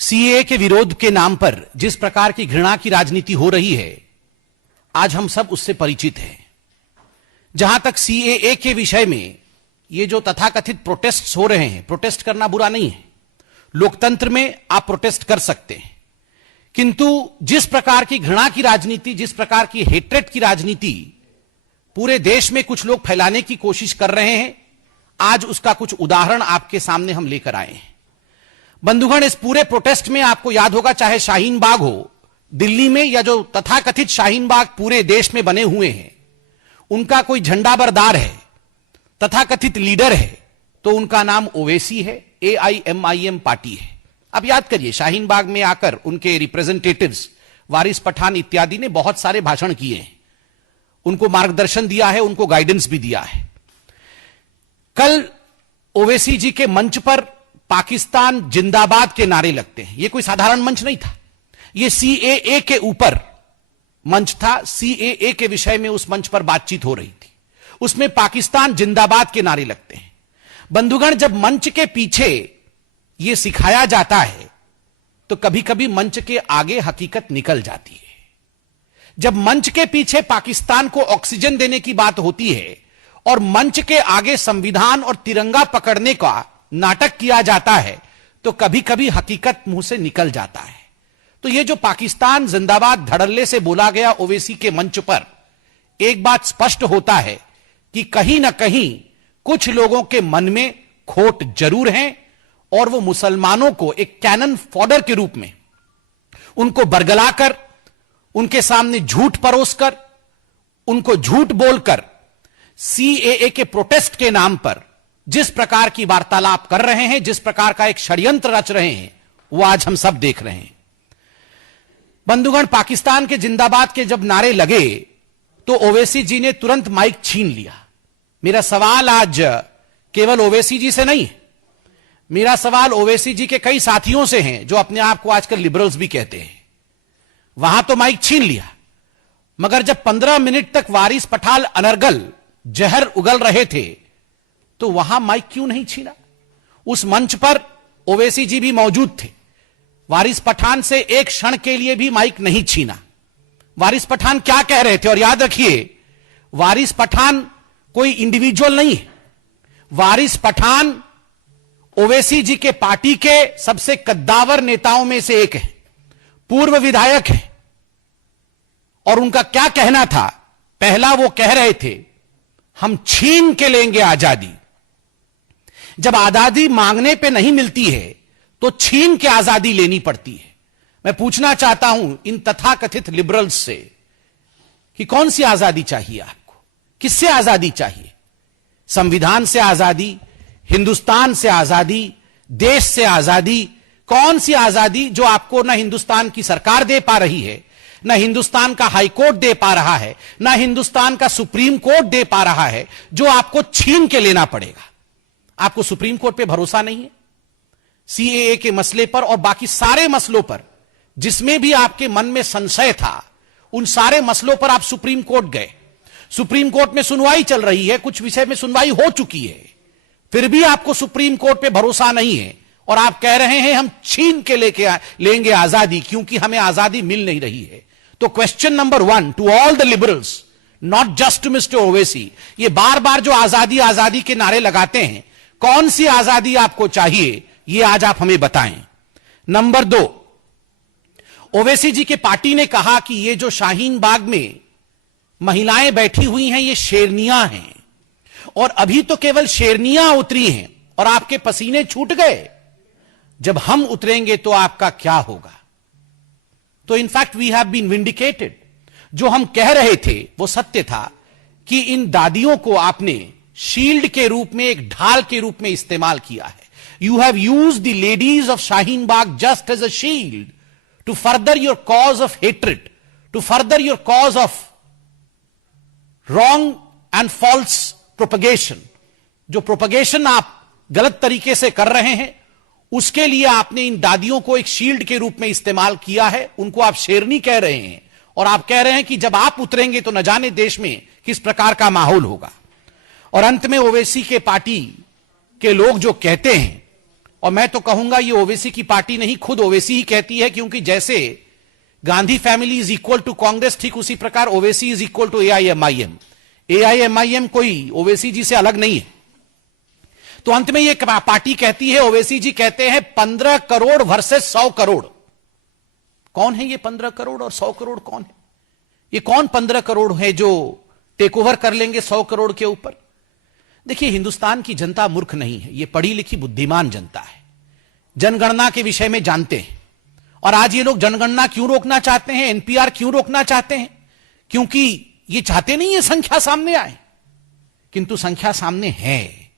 CAA के विरोध के नाम पर जिस प्रकार की घृणा की राजनीति हो रही है, आज हम सब उससे परिचित हैं। जहां तक सीएए के विषय में ये जो तथाकथित प्रोटेस्ट हो रहे हैं, प्रोटेस्ट करना बुरा नहीं है, लोकतंत्र में आप प्रोटेस्ट कर सकते हैं, किंतु जिस प्रकार की घृणा की राजनीति, जिस प्रकार की हेट्रेट की राजनीति पूरे देश में कुछ लोग फैलाने की कोशिश कर रहे हैं, आज उसका कुछ उदाहरण आपके सामने हम लेकर आए हैं। बंधुगण, इस पूरे प्रोटेस्ट में आपको याद होगा, चाहे शाहीन बाग हो दिल्ली में या जो तथाकथित शाहीन बाग पूरे देश में बने हुए हैं, उनका कोई झंडा बरदार है, तथाकथित लीडर है, तो उनका नाम ओवैसी है, AIMIM पार्टी है। अब याद करिए, शाहीन बाग में आकर उनके रिप्रेजेंटेटिव्स वारिस पठान इत्यादि ने बहुत सारे भाषण किए हैं, उनको मार्गदर्शन दिया है, उनको गाइडेंस भी दिया है। कल ओवैसी जी के मंच पर पाकिस्तान जिंदाबाद के नारे लगते हैं। यह कोई साधारण मंच नहीं था, यह CAA के ऊपर मंच था। CAA के विषय में उस मंच पर बातचीत हो रही थी, उसमें पाकिस्तान जिंदाबाद के नारे लगते हैं। बंधुगण, जब मंच के पीछे यह सिखाया जाता है तो कभी कभी मंच के आगे हकीकत निकल जाती है। जब मंच के पीछे पाकिस्तान को ऑक्सीजन देने की बात होती है और मंच के आगे संविधान और तिरंगा पकड़ने का नाटक किया जाता है, तो कभी कभी हकीकत मुंह से निकल जाता है। तो यह जो पाकिस्तान जिंदाबाद धड़ल्ले से बोला गया ओवैसी के मंच पर, एक बात स्पष्ट होता है कि कहीं ना कहीं कुछ लोगों के मन में खोट जरूर है और वो मुसलमानों को एक कैनन फॉडर के रूप में उनको बरगलाकर, उनके सामने झूठ परोसकर, उनको झूठ बोलकर CAA के प्रोटेस्ट के नाम पर जिस प्रकार की वार्तालाप कर रहे हैं, जिस प्रकार का एक षड्यंत्र रच रहे हैं, वो आज हम सब देख रहे हैं। बंधुगण, पाकिस्तान के जिंदाबाद के जब नारे लगे तो ओवैसी जी ने तुरंत माइक छीन लिया। मेरा सवाल आज केवल ओवैसी जी से नहीं है, मेरा सवाल ओवैसी जी के कई साथियों से है जो अपने आप को आजकल लिबरल्स भी कहते हैं। वहां तो माइक छीन लिया, मगर जब 15 मिनट तक वारिस पठान अनर्गल जहर उगल रहे थे तो वहां माइक क्यों नहीं छीना? उस मंच पर ओवैसी जी भी मौजूद थे, वारिस पठान से एक क्षण के लिए भी माइक नहीं छीना। वारिस पठान क्या कह रहे थे? और याद रखिए, वारिस पठान कोई इंडिविजुअल नहीं है, वारिस पठान ओवैसी जी के पार्टी के सबसे कद्दावर नेताओं में से एक है, पूर्व विधायक है। और उनका क्या कहना था? पहला वो कह रहे थे, हम छीन के लेंगे आजादी। जब आजादी मांगने पे नहीं मिलती है तो छीन के आजादी लेनी पड़ती है। मैं पूछना चाहता हूं इन तथाकथित लिबरल्स से कि कौन सी आजादी चाहिए आपको? किससे आजादी चाहिए? संविधान से आजादी, हिंदुस्तान से आजादी, देश से आजादी? कौन सी आजादी जो आपको ना हिंदुस्तान की सरकार दे पा रही है, ना हिंदुस्तान का हाई कोर्ट दे पा रहा है, ना हिंदुस्तान का सुप्रीम कोर्ट दे पा रहा है, जो आपको छीन के लेना पड़ेगा? आपको सुप्रीम कोर्ट पे भरोसा नहीं है? CAA के मसले पर और बाकी सारे मसलों पर जिसमें भी आपके मन में संशय था, उन सारे मसलों पर आप सुप्रीम कोर्ट गए, सुप्रीम कोर्ट में सुनवाई चल रही है, कुछ विषय में सुनवाई हो चुकी है, फिर भी आपको सुप्रीम कोर्ट पे भरोसा नहीं है और आप कह रहे हैं हम छीन के लेंगे आजादी क्योंकि हमें आजादी मिल नहीं रही है। तो question number 1 to all the liberals, not just to mister Owaisi, ये बार बार जो आजादी आजादी के नारे लगाते हैं, कौन सी आजादी आपको चाहिए, ये आज आप हमें बताएं। नंबर 2, ओवैसी जी के पार्टी ने कहा कि ये जो शाहीन बाग में महिलाएं बैठी हुई हैं, ये शेरनियां हैं और अभी तो केवल शेरनियां उतरी हैं और आपके पसीने छूट गए, जब हम उतरेंगे तो आपका क्या होगा? तो in fact we have been vindicated. जो हम कह रहे थे वो सत्य था कि इन दादियों को आपने शील्ड के रूप में, एक ढाल के रूप में इस्तेमाल किया है। You have used the ladies of Shaheen Bagh just as a shield to further your cause of hatred, to further your cause of wrong and false propagation. जो प्रोपगेशन आप गलत तरीके से कर रहे हैं, उसके लिए आपने इन दादियों को एक शील्ड के रूप में इस्तेमाल किया है। उनको आप शेरनी कह रहे हैं और आप कह रहे हैं कि जब आप उतरेंगे तो न जाने देश में किस प्रकार का माहौल होगा। और अंत में ओवैसी के पार्टी के लोग जो कहते हैं और मैं तो कहूंगा ये ओवैसी की पार्टी नहीं, खुद ओवैसी ही कहती है, क्योंकि जैसे Gandhi family is equal to Congress, ठीक उसी प्रकार Owaisi is equal to AIMIM. AIMIM कोई ओवैसी जी से अलग नहीं है। तो अंत में ये पार्टी कहती है, ओवैसी जी कहते हैं 15 करोड़ वर्सेस 100 करोड़। कौन है ये 15 करोड़ और 100 करोड़ कौन है? ये कौन 15 करोड़ है जो टेक ओवर कर लेंगे 100 करोड़ के ऊपर? देखिए, हिंदुस्तान की जनता मूर्ख नहीं है, ये पढ़ी लिखी बुद्धिमान जनता है, जनगणना के विषय में जानते हैं। और आज ये लोग जनगणना क्यों रोकना चाहते हैं, एनपीआर क्यों रोकना चाहते हैं? क्योंकि ये चाहते नहीं है संख्या सामने आए, किंतु संख्या सामने है।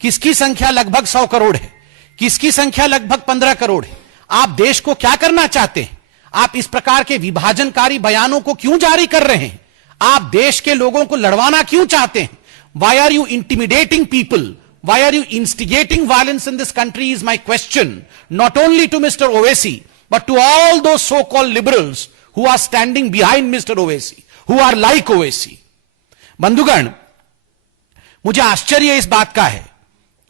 किसकी संख्या लगभग 100 करोड़ है, किसकी संख्या लगभग 15 करोड़ है। आप देश को क्या करना चाहते हैं? आप इस प्रकार के विभाजनकारी बयानों को क्यों जारी कर रहे हैं? आप देश के लोगों को लड़वाना क्यों चाहते हैं? Why are you intimidating people? Why are you instigating violence in this country is my question, not only to Mr. Owaisi, but to all those so-called liberals who are standing behind Mr. Owaisi, who are like Owaisi. बंधुगण, मुझे आश्चर्य इस बात का है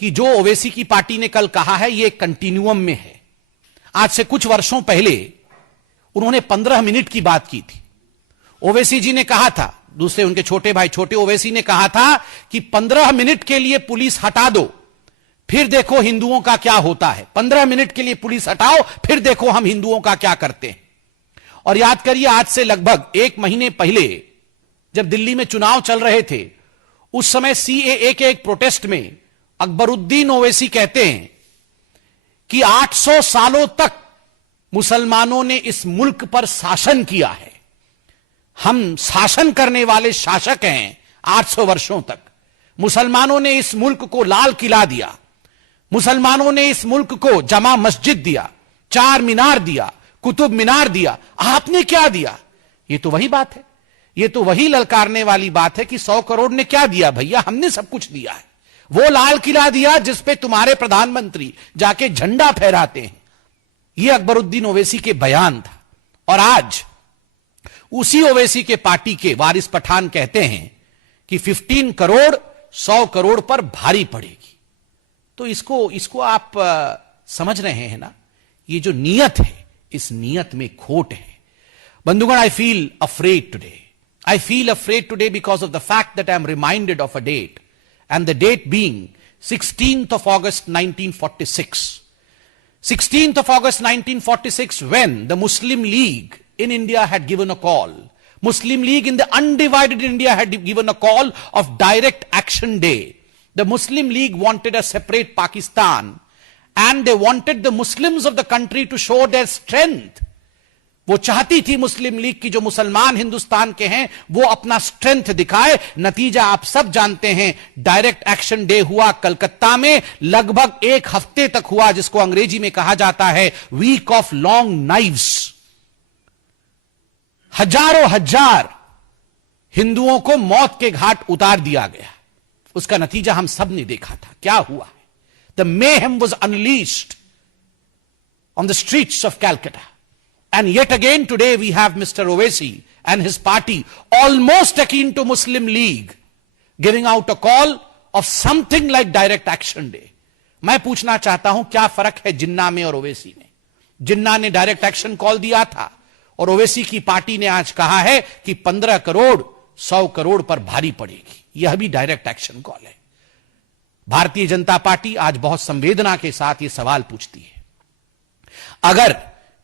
कि जो ओवैसी की पार्टी ने कल कहा है, यह कंटिन्यूअम में है। आज से कुछ वर्षों पहले उन्होंने 15 मिनट की बात की थी। ओवैसी जी ने कहा था, दूसरे उनके छोटे भाई छोटे ओवैसी ने कहा था कि 15 मिनट के लिए पुलिस हटा दो, फिर देखो हिंदुओं का क्या होता है। 15 मिनट के लिए पुलिस हटाओ, फिर देखो हम हिंदुओं का क्या करते हैं। और याद करिए, आज से लगभग 1 महीने पहले जब दिल्ली में चुनाव चल रहे थे, उस समय सीएए के एक प्रोटेस्ट में अकबरुद्दीन ओवैसी कहते हैं कि 800 सालों तक मुसलमानों ने इस मुल्क पर शासन किया है, हम शासन करने वाले शासक हैं 800 वर्षों तक। मुसलमानों ने इस मुल्क को लाल किला दिया, मुसलमानों ने इस मुल्क को जमा मस्जिद दिया, 4 मीनार दिया, कुतुब मीनार दिया। आपने क्या दिया? ये तो वही बात है, ये तो वही ललकारने वाली बात है कि 100 करोड़ ने क्या दिया भैया? हमने सब कुछ दिया है। वो लाल किला दिया जिस पे तुम्हारे प्रधानमंत्री जाके झंडा फहराते हैं। ये अकबरुद्दीन ओवैसी के बयान था। और आज उसी ओवैसी के पार्टी के वारिस पठान कहते हैं कि 15 करोड़ 100 करोड़ पर भारी पड़ेगी। तो इसको आप समझ रहे हैं ना? ये जो नीयत है, इस नीयत में खोट है। बंधुगण, I feel afraid today. I feel afraid today because of the fact that I am reminded of a date, and the date being 16th of August 1946. 16th of August 1946, when the Muslim League in India had given a call. Muslim League in the undivided India had given a call of direct action day. The Muslim League wanted a separate Pakistan, and they wanted the Muslims of the country to show their strength. वो चाहती थी मुस्लिम league की जो मुसलमान हिंदुस्तान के हैं वो अपना स्ट्रेंथ दिखाए। नतीजा आप सब जानते हैं, डायरेक्ट एक्शन डे हुआ कलकत्ता में, लगभग 1 हफ्ते तक हुआ, जिसको अंग्रेजी में कहा जाता है वीक ऑफ लॉन्ग नाइव्स। हजारों हजार हिंदुओं को मौत के घाट उतार दिया गया। उसका नतीजा हम सब ने देखा था, क्या हुआ है। The mayhem was unleashed on the streets of Calcutta. And yet again today we have Mr. Owaisi and his party, almost akin to Muslim League, giving out a call of something like direct action day. मैं पूछना चाहता हूं, क्या फर्क है जिन्ना में और ओवैसी में? जिन्ना ने डायरेक्ट एक्शन कॉल दिया था और ओवैसी की पार्टी ने आज कहा है कि 15 करोड़ 100 करोड़ पर भारी पड़ेगी। यह भी डायरेक्ट एक्शन कॉल है। भारतीय जनता पार्टी आज बहुत संवेदना के साथ यह सवाल पूछती है, अगर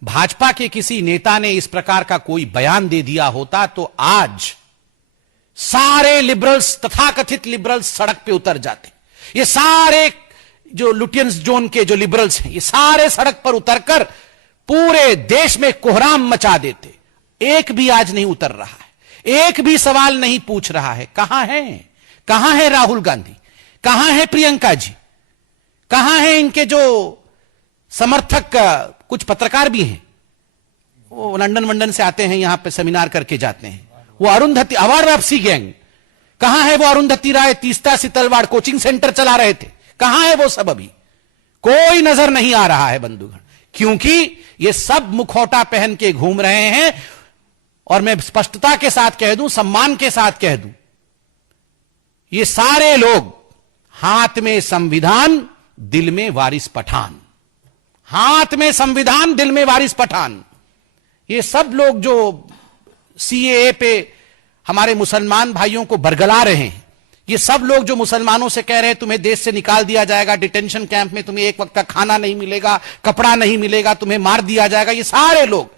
भाजपा के किसी नेता ने इस प्रकार का कोई बयान दे दिया होता तो आज सारे लिबरल्स, तथाकथित लिबरल्स सड़क पे उतर जाते। ये सारे जो लुटियंस जोन के जो लिबरल्स हैं, ये सारे सड़क पर उतरकर पूरे देश में कोहराम मचा देते। एक भी आज नहीं उतर रहा है, एक भी सवाल नहीं पूछ रहा है। कहां है राहुल गांधी, कहां है प्रियंका जी, कहां है इनके जो समर्थक? कुछ पत्रकार भी हैं, वो लंदन वंडन से आते हैं, यहां पे सेमिनार करके जाते हैं। वो अरुंधति अवार्ड वापसी गैंग, कहां है वो अरुंधति राय? तीस्ता सितलवाड़ कोचिंग सेंटर चला रहे थे, कहां है वो सब? अभी कोई नजर नहीं आ रहा है बंधुगण, क्योंकि ये सब मुखौटा पहन के घूम रहे हैं। और मैं स्पष्टता के साथ कह दूं, सम्मान के साथ कह दूं, ये सारे लोग हाथ में संविधान, दिल में वारिस पठान। हाथ में संविधान, दिल में वारिस पठान। ये सब लोग जो सीएए पे हमारे मुसलमान भाइयों को बरगला रहे हैं, ये सब लोग जो मुसलमानों से कह रहे हैं तुम्हें देश से निकाल दिया जाएगा, डिटेंशन कैंप में तुम्हें एक वक्त का खाना नहीं मिलेगा, कपड़ा नहीं मिलेगा, तुम्हें मार दिया जाएगा, ये सारे लोग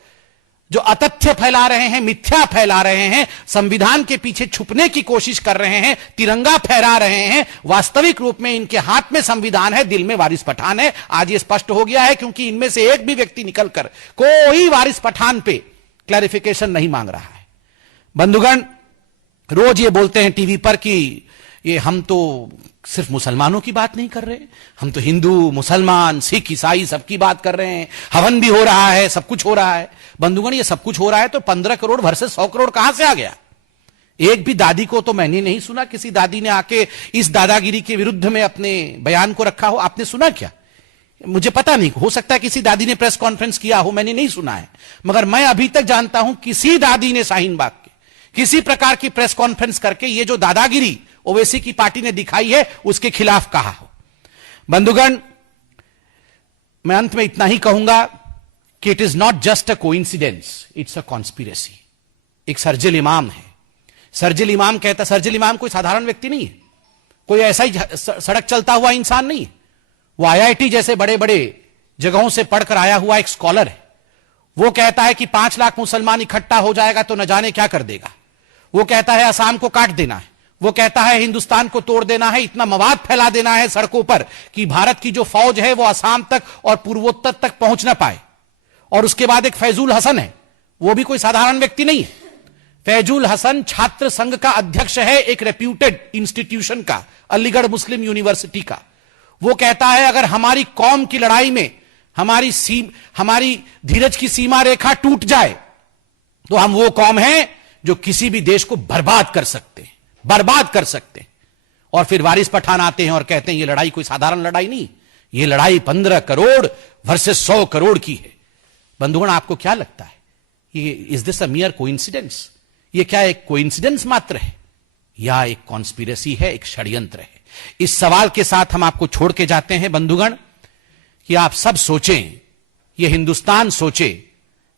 जो अतथ्य फैला रहे हैं, मिथ्या फैला रहे हैं, संविधान के पीछे छुपने की कोशिश कर रहे हैं, तिरंगा फहरा रहे हैं, वास्तविक रूप में इनके हाथ में संविधान है, दिल में वारिस पठान है। आज ये स्पष्ट हो गया है, क्योंकि इनमें से एक भी व्यक्ति निकलकर कोई वारिस पठान पे क्लैरिफिकेशन नहीं मांग रहा है। बंधुगण, रोज ये बोलते हैं टीवी पर कि ये हम तो सिर्फ मुसलमानों की बात नहीं कर रहे, हम तो हिंदू, मुसलमान, सिख, ईसाई सबकी बात कर रहे हैं, हवन भी हो रहा है, सब कुछ हो रहा है। बंधुगण, ये सब कुछ हो रहा है तो 15 करोड़ वर्सेस 100 करोड़ कहां से आ गया? एक भी दादी को तो मैंने नहीं सुना किसी दादी ने आके इस दादागिरी के विरुद्ध में अपने बयान को रखा हो। आपने सुना क्या? मुझे पता नहीं, हो सकता है किसी दादी ने प्रेस कॉन्फ्रेंस किया हो, मैंने नहीं सुना है। मगर मैं अभी तक जानता हूं किसी दादी ने शाहीन बाग के किसी प्रकार की प्रेस कॉन्फ्रेंस करके ये जो दादागिरी ओवैसी की पार्टी ने दिखाई है उसके खिलाफ कहा हो। बंधुगण, मैं अंत में इतना ही कहूंगा कि it is not just a coincidence, it's a conspiracy. एक सर्जिल इमाम है, सर्जिल इमाम कहता, सर्जिल इमाम कोई साधारण व्यक्ति नहीं है, कोई ऐसा ही सड़क चलता हुआ इंसान नहीं है। वो आईआईटी जैसे बड़े बड़े जगहों से पढ़कर आया हुआ एक स्कॉलर है। वो कहता है कि 5 लाख मुसलमान इकट्ठा हो जाएगा तो न जाने क्या कर देगा। वो कहता है असम को काट देना है, वो कहता है हिंदुस्तान को तोड़ देना है, इतना मवाद फैला देना है सड़कों पर कि भारत की जो फौज है वो असम तक और पूर्वोत्तर तक पहुंच ना पाए। और उसके बाद एक फैजुल हसन है, वो भी कोई साधारण व्यक्ति नहीं है। फैजुल हसन छात्र संघ का अध्यक्ष है, एक रेप्यूटेड इंस्टीट्यूशन का, अलीगढ़ मुस्लिम यूनिवर्सिटी का। वो कहता है अगर हमारी कौम की लड़ाई में हमारी धीरज की सीमा रेखा टूट जाए तो हम वो कौम है जो किसी भी देश को बर्बाद कर सकते हैं, बर्बाद कर सकते हैं। और फिर वारिस पठान आते हैं और कहते हैं ये लड़ाई कोई साधारण लड़ाई नहीं, ये लड़ाई 15 करोड़ वर्सेस 100 करोड़ की है। बंधुगण, आपको क्या लगता है, ये इज दिस अ मियर कोइंसिडेंस? ये क्या एक कोइंसिडेंस मात्र है या एक कॉन्स्पिरेसी है, एक षड्यंत्र है? इस सवाल के साथ हम आपको छोड़ के जाते हैं बंधुगण, कि आप सब सोचें, ये हिंदुस्तान सोचे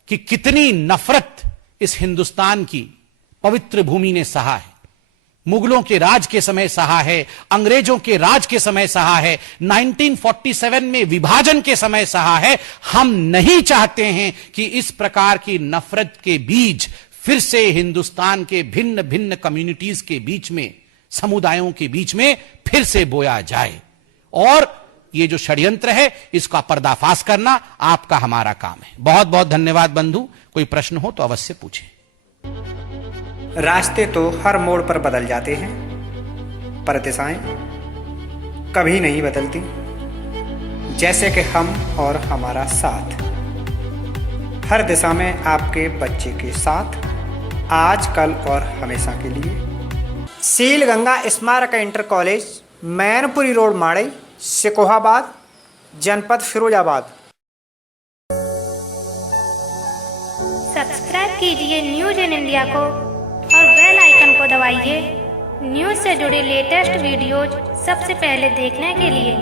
कि कितनी नफरत इस हिंदुस्तान की पवित्र भूमि ने सहा है। मुगलों के राज के समय सहा है, अंग्रेजों के राज के समय सहा है, 1947 में विभाजन के समय सहा है। हम नहीं चाहते हैं कि इस प्रकार की नफरत के बीज फिर से हिंदुस्तान के भिन्न भिन्न कम्युनिटीज के बीच में, समुदायों के बीच में फिर से बोया जाए। और ये जो षड्यंत्र है इसका पर्दाफाश करना आपका हमारा काम है। बहुत बहुत धन्यवाद बंधु। कोई प्रश्न हो तो अवश्य पूछें। रास्ते तो हर मोड़ पर बदल जाते हैं, पर दिशाएं कभी नहीं बदलती। जैसे कि हम और हमारा साथ, हर दिशा में आपके बच्चे के साथ, आज, कल और हमेशा के लिए। Seel Ganga Smarak inter college, Mainpuri road, Madai, Sikohabad, जनपद फिरोजाबाद। सब्सक्राइब कीजिए न्यूज इन इंडिया को और बेल आइकन को दबाइए न्यूज से जुड़े लेटेस्ट वीडियोज सबसे पहले देखने के लिए।